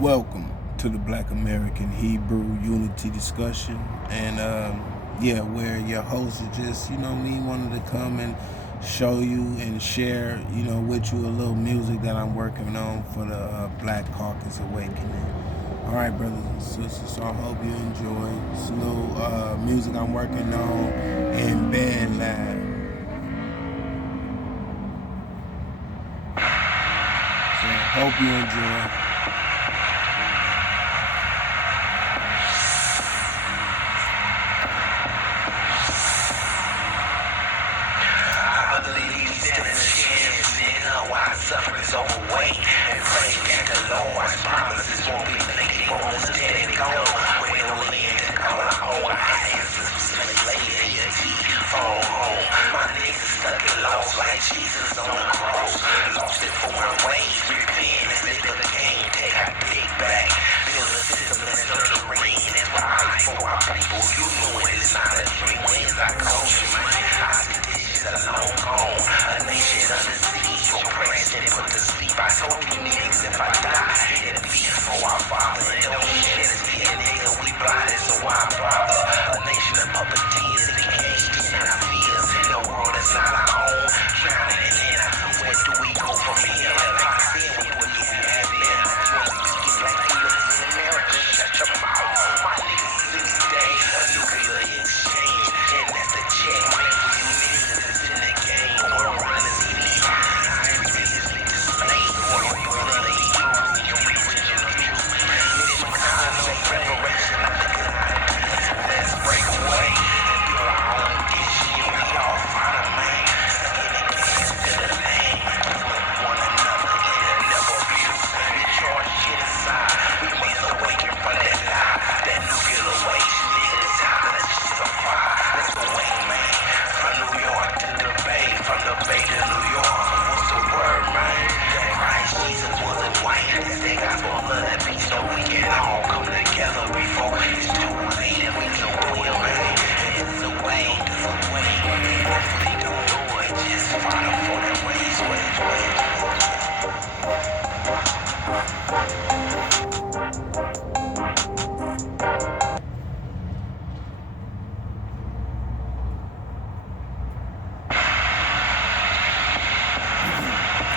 Welcome to the Black American Hebrew Unity discussion, and where your host is just, me wanted to come and show you and share, with you a little music that I'm working on for the Black Caucus Awakening. All right, brothers and sisters. So I hope you enjoy this little music I'm working on in band lab. So hope you enjoy. Suffering's overweight and praying that the Lord's promises won't be thinking on us dead and gone. When the land to call our own, our ancestors slave here, fall home. My niggas stuck and lost like Jesus on the cross. Lost it for my ways, repent and live the game, take our big back. Build a system and start to ring. That's why I fight for our people. You know it is not a dream. Where's our culture, man? Our traditions are long gone. A nation under siege, oppressed and put to sleep. I told you niggas if I die, it'll be for our father. And don't shed us be a nigga, we blinded, so why bother? A nation of puppeteers, engaged in our fears. In a world that's not our own, drowning in our where do we go from here? Like I said, we wouldn't even have been. You want to speak like leaders in America, shut your mouth. My niggas to this day, a nuclear exchange. And that's the check, man, for you niggas that's in the game. Or runners elite. Every day is been displayed. For your blood, your original truth. Mission concept, preparation of the good ideas. So let's break away and build our own issue. We all find a man. Giving gas to the lane. With one another, it'll never be the same. We charge shit aside. We must awaken from that lie. That nuclear waste, niggas die. Let's just survive. Let's away, man. From New York to the Bay. From the Bay to New York. What's the word, man? That Christ Jesus wasn't white. That's that gospel love that peace. So we can all come together before it's too late. And we can do it, man. It's a way, it's a way. Hopefully don't know it. Just follow for that ways, ways.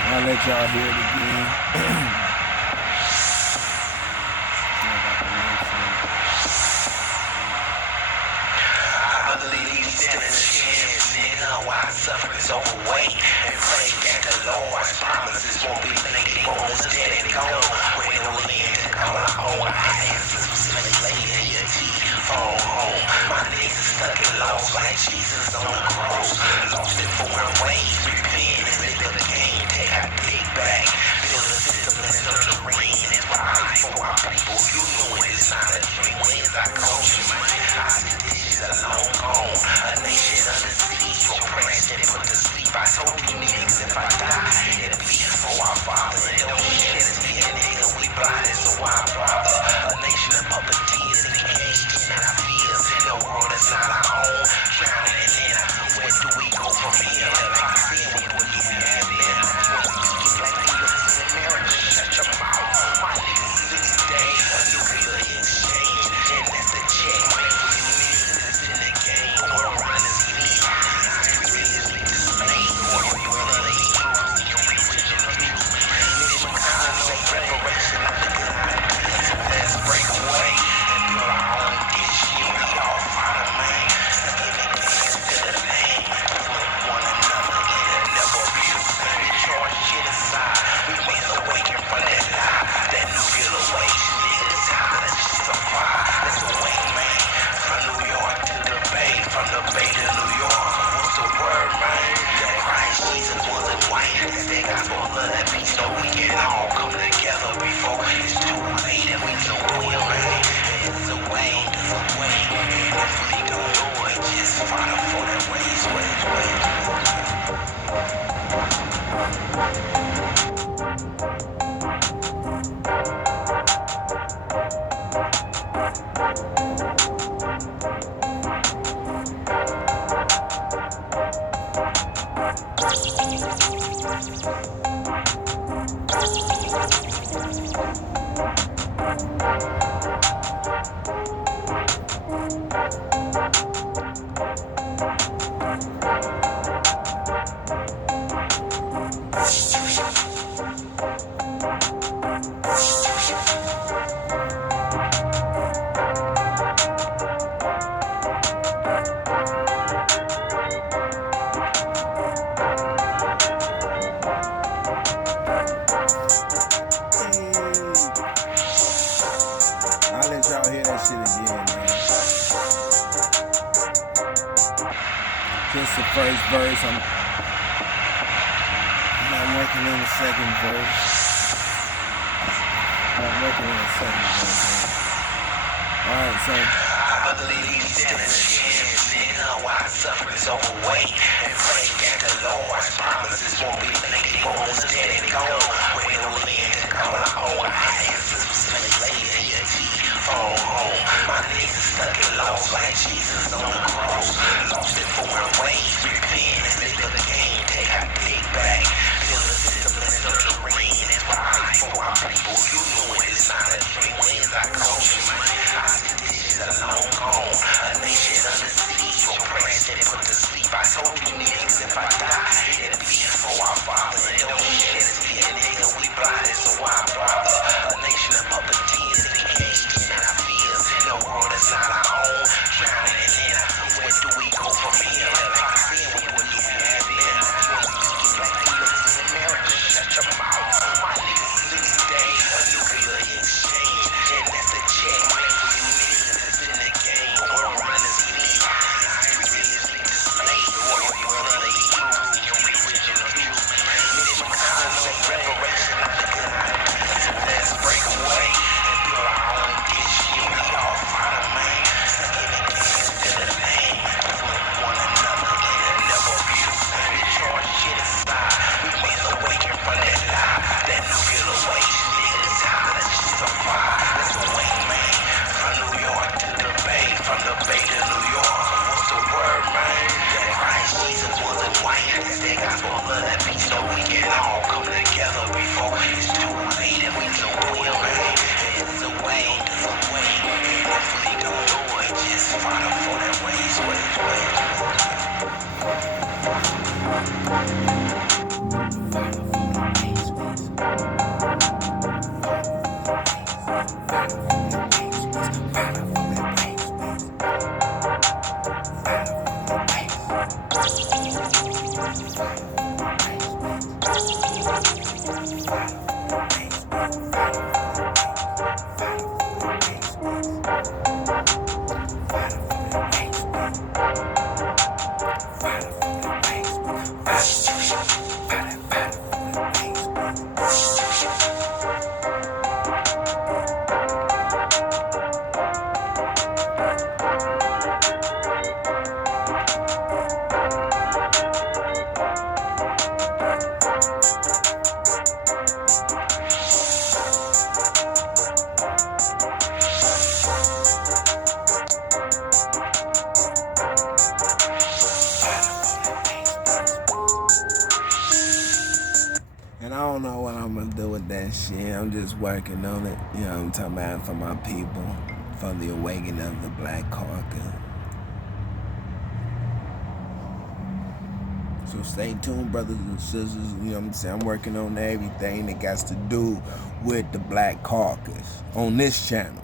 I'll let y'all hear it again. I believe still in a chance, nigga. Why suffering's overweight and pray that the Lord's promises won't be thinking on us dead and gone. When the land to call our own, our ancestors slave here, fall home. My niggas stuck and lost like Jesus on the cross. Lost it for our ways, repent and live the game, take our big back. Build a system and start to ring. That's why I fight for our people. You know it is not a dream. Where's our culture, man? Our traditions are long gone. A nation under siege, oppressed and put to sleep. I told you niggas if I die, it'll be for our father. And don't shed us be a nigga, we blinded, so why bother? A nation of puppeteers engaged in our fears. In a world that's not our own, drowning in our where do we go from here? Like I said, we wouldn't even have been. You want to speak like leaders in America, shut your mouth. My niggas to this day, a nuclear exchange. And that's the This is the first verse. I'm working on the second verse. I'm working on the second verse. Alright, so I believe he's standing a chance, nigga. Why suffering's overweight and praying that the Lord's promises won't be thinking for a steady go. When no land to call our own answers, slave lady in your teeth, fall home. My niggas stuck in lost like Jesus on the cross. Lost in foreign ways, repent and live the game, take our big back. Feel the discipline of the rain, it's right for our people. You know it is not a dream, where's our culture, man? Our long gone, a nation under siege, oppressed and put to sleep. I told you niggas if I die, it'll be for our father. And don't shed us be a nigga, we blinded, so why bother? A nation of puppeteers engaged in our fears. The world is not our own, drowning in our fears. Where do we go from here? Like I said, we wouldn't even have been. When we speak black leaders in America, shut your mouth. My niggas to this day, a nuclear exchange, and that's a check. And I don't know what I'm gonna do with that shit. I'm just working on it. You know what I'm talking about, for my people, for the awakening of the Black Caucus. So stay tuned, brothers and sisters. You know what I'm saying? I'm working on everything that got to do with the Black Caucus on this channel.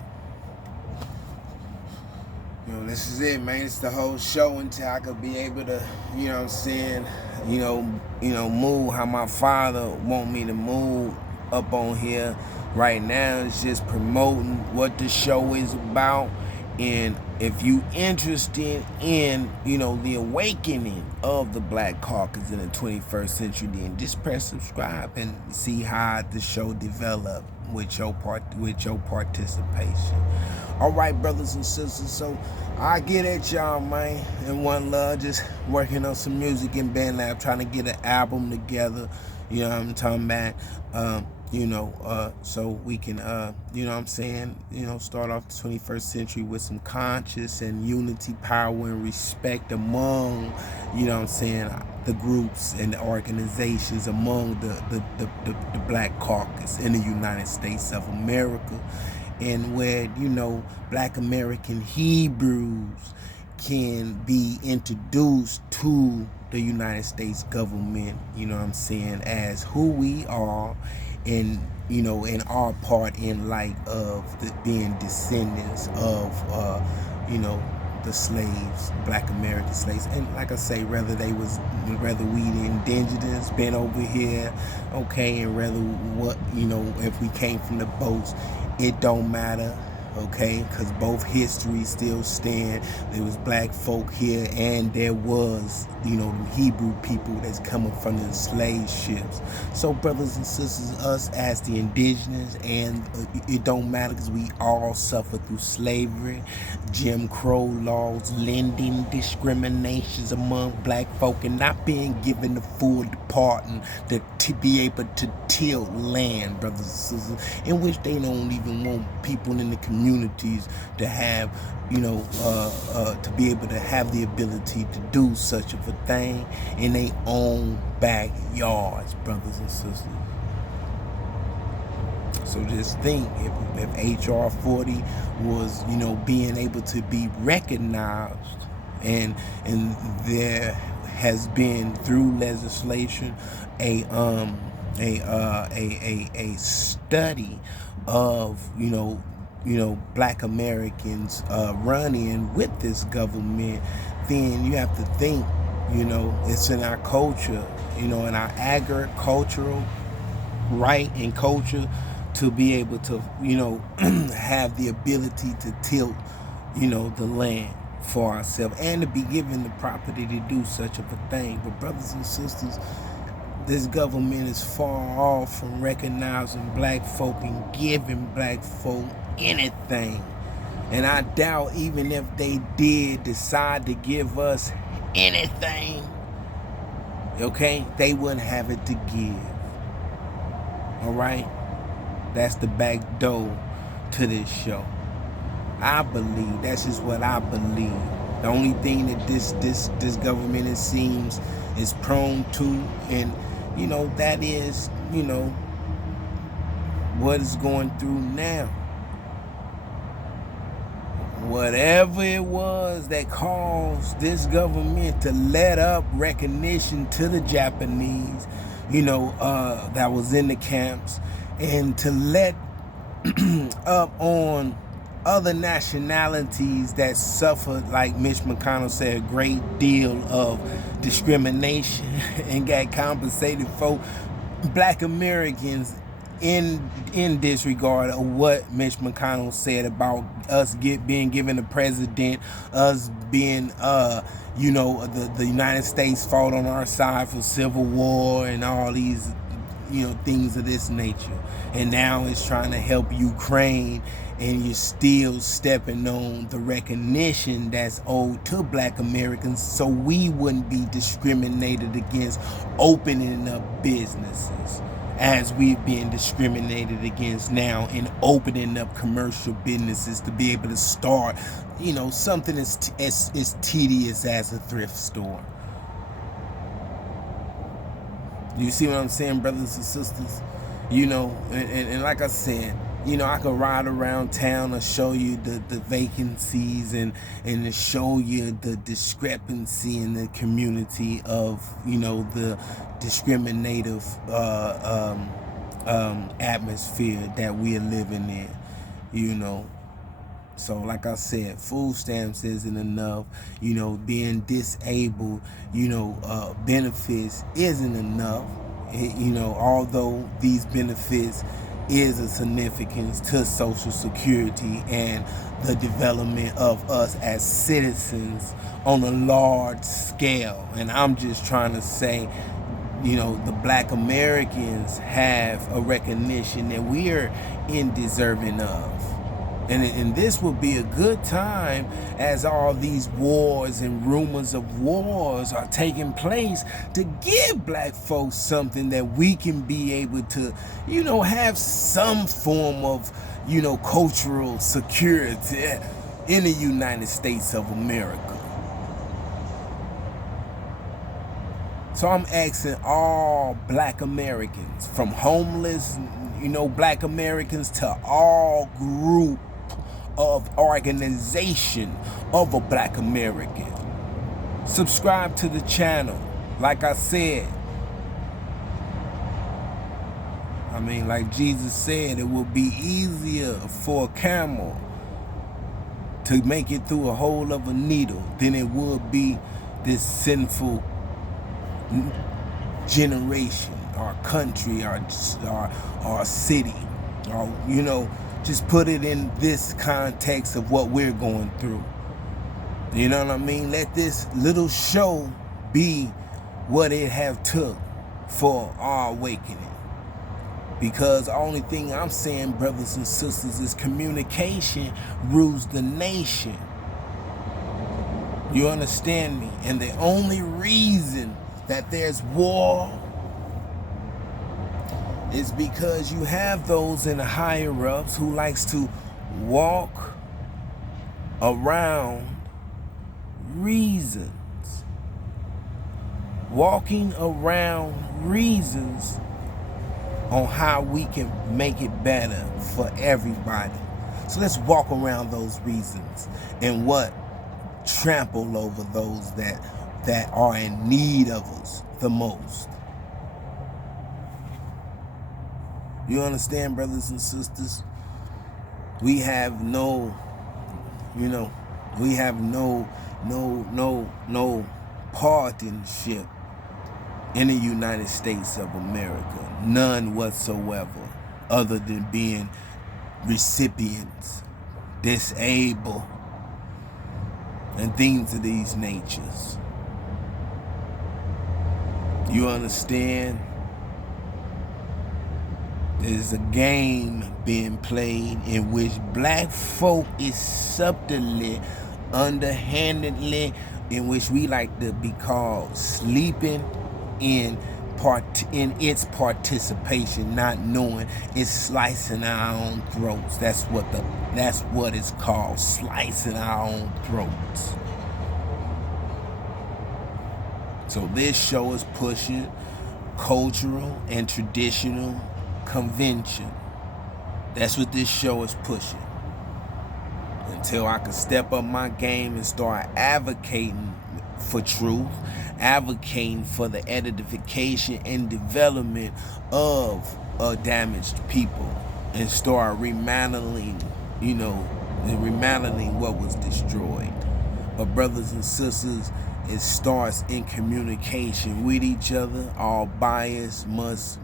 You know, this is it, man. It's the whole show until I could be able to, you know what I'm saying, move how my father want me to move up on here. Right now, it's just promoting what the show is about. And if you interested in, the awakening of the Black Caucus in the 21st century, then just press subscribe and see how the show develop with your participation. All right, brothers and sisters. So I get at y'all, man. And one love, just working on some music in Band Lab, trying to get an album together. You know what I'm talking about? So we can, start off the 21st century with some conscious and unity, power, and respect among, the groups and the organizations among the Black Caucus in the United States of America, and where, Black American Hebrews can be introduced to the United States government, as who we are, and in our part in light of being descendants of the slaves, Black American slaves. And like I say, whether we the indigenous been over here, okay, and whether if we came from the boats, it don't matter. okay? Because both histories still stand. There was black folk here, and there was, Hebrew people that's coming from the slave ships. So, brothers and sisters, us as the indigenous, and it don't matter because we all suffer through slavery, Jim Crow laws, lending, discriminations among black folk, and not being given the full department to be able to till land, brothers and sisters, in which they don't even want people in the communities to have, to be able to have the ability to do such of a thing in their own backyards, brothers and sisters. So just think, if HR 40 was, being able to be recognized, and there has been through legislation a study of black Americans running with this government, then you have to think, it's in our culture, in our agricultural right and culture, to be able to have the ability to tilt the land for ourselves, and to be given the property to do such of a thing. But brothers and sisters, this government is far off from recognizing black folk and giving black folk anything. And I doubt, even if they did decide to give us anything, okay, they wouldn't have it to give. All right, that's the back door to this show. I believe that's just what I believe. The only thing that this government, it seems, is prone to, and that is what is going through now. Whatever it was that caused this government to let up recognition to the Japanese, that was in the camps, and to let up on other nationalities that suffered, like Mitch McConnell said, a great deal of discrimination and got compensated for. Black Americans, in disregard of what Mitch McConnell said about us being given a president, us being the United States fought on our side for Civil War and all these things of this nature, and now it's trying to help Ukraine, and you're still stepping on the recognition that's owed to black Americans, so we wouldn't be discriminated against opening up businesses as we've been discriminated against now in opening up commercial businesses to be able to start something as tedious as a thrift store. You see what I'm saying, brothers and sisters? And like I said, I could ride around town and show you the vacancies and to show you the discrepancy in the community of, the discriminative atmosphere that we are living in, So like I said, food stamps isn't enough. Being disabled, benefits isn't enough. Although these benefits is a significance to Social Security and the development of us as citizens on a large scale. And I'm just trying to say, the black Americans have a recognition that we are deserving of. And this will be a good time, as all these wars and rumors of wars are taking place, to give black folks something that we can be able to, have some form of, cultural security in the United States of America. So I'm asking all black Americans, from homeless, black Americans, to all group of organization of a black American. Subscribe to the channel. Like I said, like Jesus said, it will be easier for a camel to make it through a hole of a needle than it would be this sinful generation, our country, our city, our, Just put it in this context of what we're going through. You know what I mean? Let this little show be what it have took for our awakening. Because the only thing I'm saying, brothers and sisters, is communication rules the nation. You understand me? And the only reason that there's war is because you have those in the higher ups who likes to walk around reasons. Walking around reasons on how we can make it better for everybody. So let's walk around those reasons and what trample over those that are in need of us the most. You understand, brothers and sisters? We have no partisanship in the United States of America. None whatsoever, other than being recipients, disabled, and things of these natures. You understand? There's a game being played in which black folk is subtly, underhandedly, in which we like to be called sleeping in its participation, not knowing it's slicing our own throats. That's what it's called, slicing our own throats. So this show is pushing cultural and traditional convention. That's what this show is pushing. Until I can step up my game and start advocating for truth, advocating for the edification and development of damaged people, and start remodeling, remodeling what was destroyed. But brothers and sisters, it starts in communication with each other. All bias must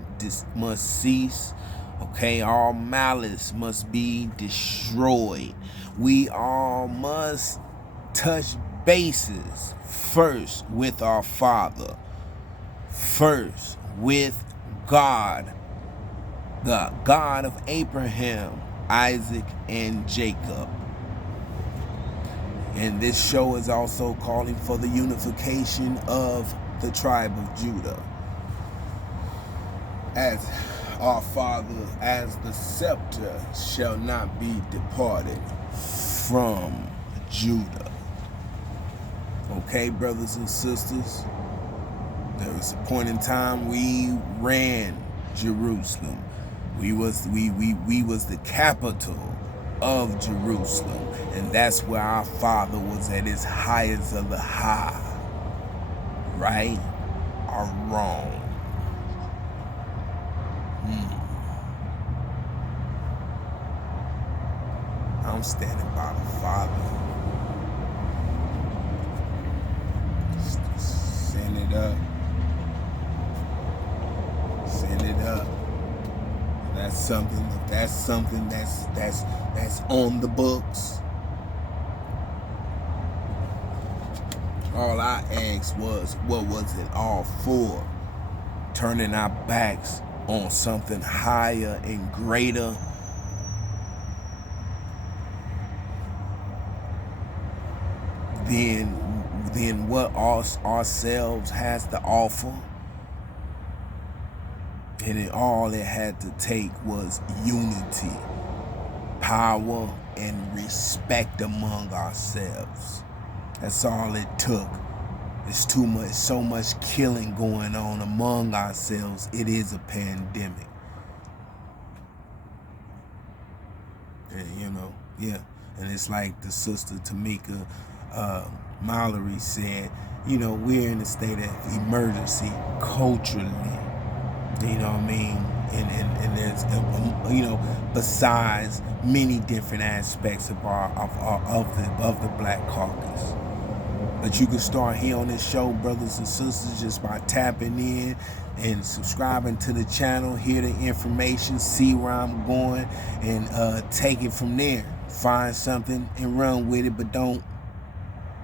cease. Okay, all malice must be destroyed. We all must touch bases first with our Father, first with God, the God of Abraham, Isaac, and Jacob. And this show is also calling for the unification of the tribe of Judah. As our Father, as the scepter shall not be departed from Judah. Okay, brothers and sisters, there was a point in time we ran Jerusalem. We was the capital of Jerusalem, and that's where our Father was at his highest of the high. Right or wrong? I'm standing by the Father. Send it up. Send it up. That's something that's on the books. All I asked was, what was it all for? Turning our backs on something higher and greater than what ourselves has to offer. And all it had to take was unity, power, and respect among ourselves. That's all it took. It's too much, so much killing going on among ourselves. It is a pandemic. And and it's like the sister Tamika Mallory said, we're in a state of emergency culturally. You know what I mean? And there's besides many different aspects of the Black Caucus. But you can start here on this show, brothers and sisters, just by tapping in and subscribing to the channel, hear the information, see where I'm going, and take it from there. Find something and run with it, but don't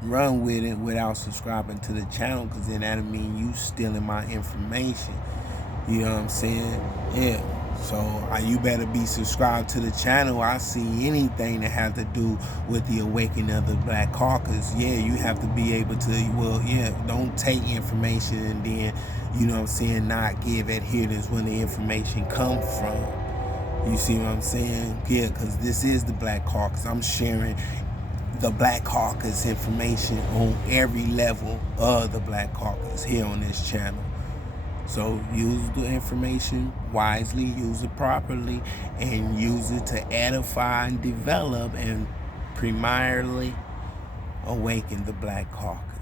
run with it without subscribing to the channel, because then that'll mean you stealing my information. You know what I'm saying? Yeah. So you better be subscribed to the channel. I see anything that has to do with the awakening of the Black Caucus. Yeah, you have to be able to, well, yeah, don't take information and then, you know what I'm saying, not give adherence when the information comes from. You see what I'm saying? Yeah, because this is the Black Caucus. I'm sharing the Black Caucus information on every level of the Black Caucus here on this channel. So use the information wisely, use it properly, and use it to edify and develop and primarily awaken the Black Caucus.